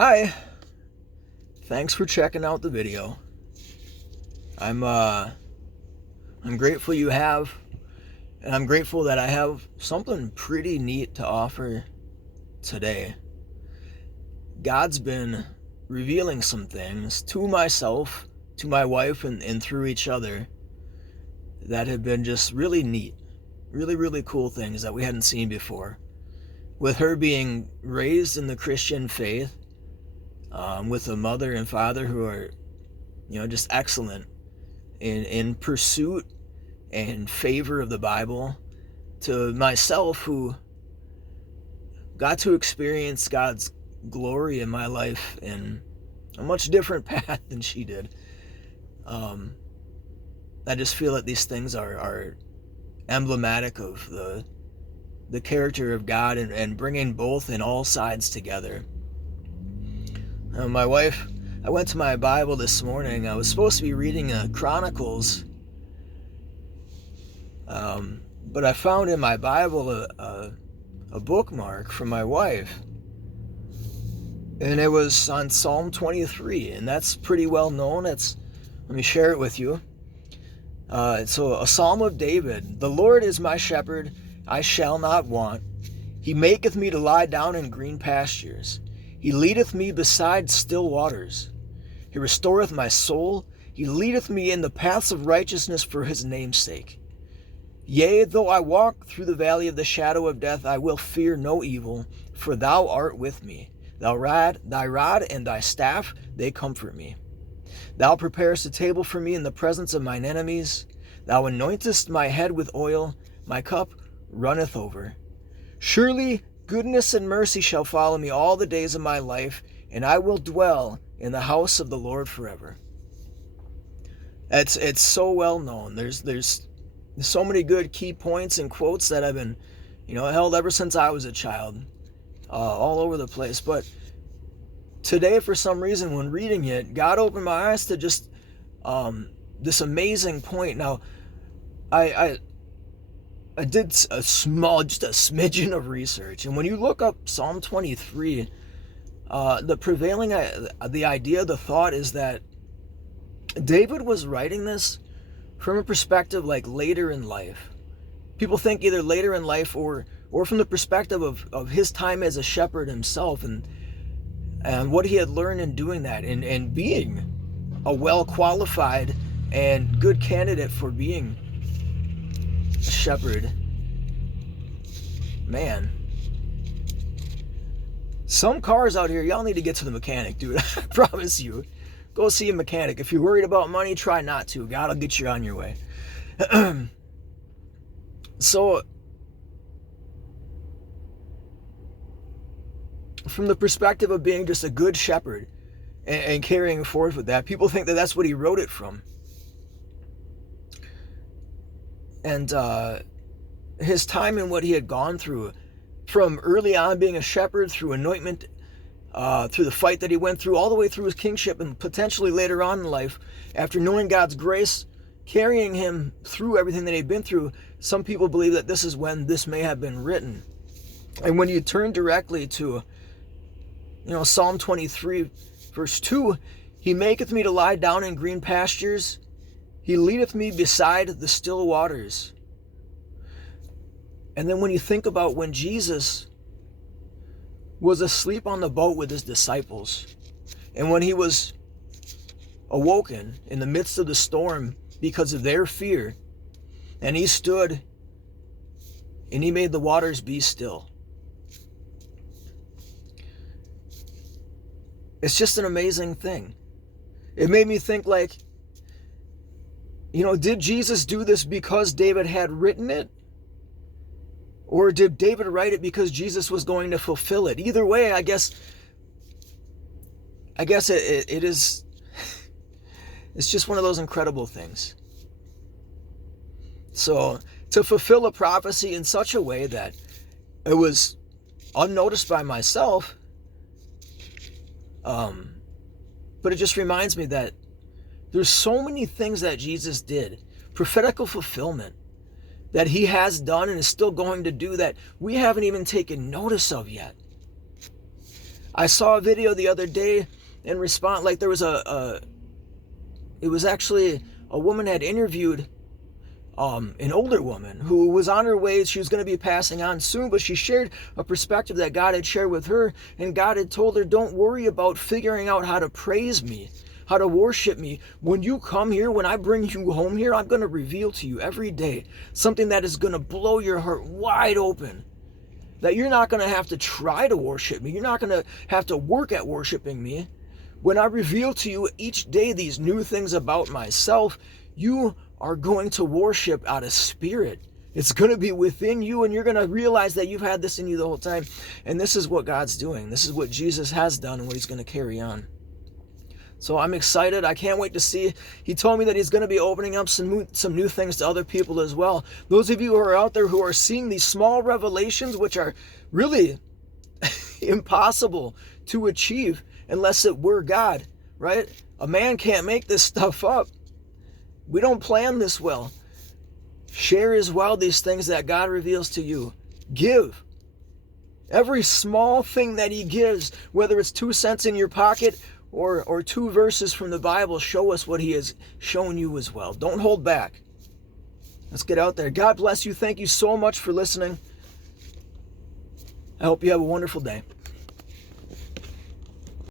Hi, thanks for checking out the video. I'm grateful you have, and I'm grateful that I have something pretty neat to offer today. God's been revealing some things to myself, to my wife, and through each other that have been just really neat, really cool things that we hadn't seen before. With her being raised in the Christian faith, with a mother and father who are, just excellent in pursuit and favor of the Bible, to myself who got to experience God's glory in my life in a much different path than she did. I just feel that these things are emblematic of the character of God and bringing both and all sides together. My wife, I went to my Bible this morning. I was supposed to be reading Chronicles, but I found in my Bible a bookmark from my wife, and it was on Psalm 23, and that's pretty well known. Let me share it with you. So a Psalm of David. The Lord is my shepherd, I shall not want. He maketh me to lie down in green pastures. He leadeth me beside still waters. He restoreth my soul. He leadeth me in the paths of righteousness for his name's sake. Yea, though I walk through the valley of the shadow of death, I will fear no evil, for thou art with me. Thy rod and thy staff, they comfort me. Thou preparest a table for me in the presence of mine enemies. Thou anointest my head with oil. My cup runneth over. Surely goodness and mercy shall follow me all the days of my life, and I will dwell in the house of the Lord forever. It's so well known. There's so many good key points and quotes that I've been, held ever since I was a child, all over the place. But today, for some reason, when reading it, God opened my eyes to just this amazing point. Now, I did just a smidgen of research, and when you look up Psalm 23, the idea, the thought is that David was writing this from a perspective like later in life. People think either later in life or from the perspective of his time as a shepherd himself, and what he had learned in doing that, and being a well-qualified and good candidate for being a shepherd. Man, some cars out here, y'all need to get to the mechanic, dude. I promise you. Go see a mechanic. If you're worried about money, try not to. God will get you on your way. So, from the perspective of being just a good shepherd and carrying forth with that, people think that that's what he wrote it from. And his time and what he had gone through, from early on being a shepherd, through anointment, through the fight that he went through, all the way through his kingship, and potentially later on in life, after knowing God's grace, carrying him through everything that he'd been through, some people believe that this is when this may have been written. And when you turn directly to, Psalm 23, verse 2, he maketh me to lie down in green pastures. He leadeth me beside the still waters. And then when you think about when Jesus was asleep on the boat with his disciples, and when he was awoken in the midst of the storm because of their fear, and he stood and he made the waters be still. It's just an amazing thing. It made me think, like, did Jesus do this because David had written it? Or did David write it because Jesus was going to fulfill it? Either way, I guess it is, it's just one of those incredible things. So, to fulfill a prophecy in such a way that it was unnoticed by myself, but it just reminds me that there's so many things that Jesus did, prophetical fulfillment, that he has done and is still going to do that we haven't even taken notice of yet. I saw a video the other day in response, like there was it was actually a woman had interviewed an older woman who was on her way. She was going to be passing on soon, but she shared a perspective that God had shared with her, and God had told her, don't worry about figuring out how to praise me, how to worship me. When you come here, when I bring you home here, I'm going to reveal to you every day something that is going to blow your heart wide open. That you're not going to have to try to worship me. You're not going to have to work at worshiping me. When I reveal to you each day these new things about myself, you are going to worship out of spirit. It's going to be within you, and you're going to realize that you've had this in you the whole time. And this is what God's doing. This is what Jesus has done and what he's going to carry on. So I'm excited. I can't wait to see. He told me that he's going to be opening up some new things to other people as well. Those of you who are out there who are seeing these small revelations, which are really impossible to achieve unless it were God, right? A man can't make this stuff up. We don't plan this well. Share as well these things that God reveals to you. Give. Every small thing that he gives, whether it's 2 cents in your pocket or 2 verses from the Bible, show us what he has shown you as well. Don't hold back. Let's get out there. God bless you. Thank you so much for listening. I hope you have a wonderful day.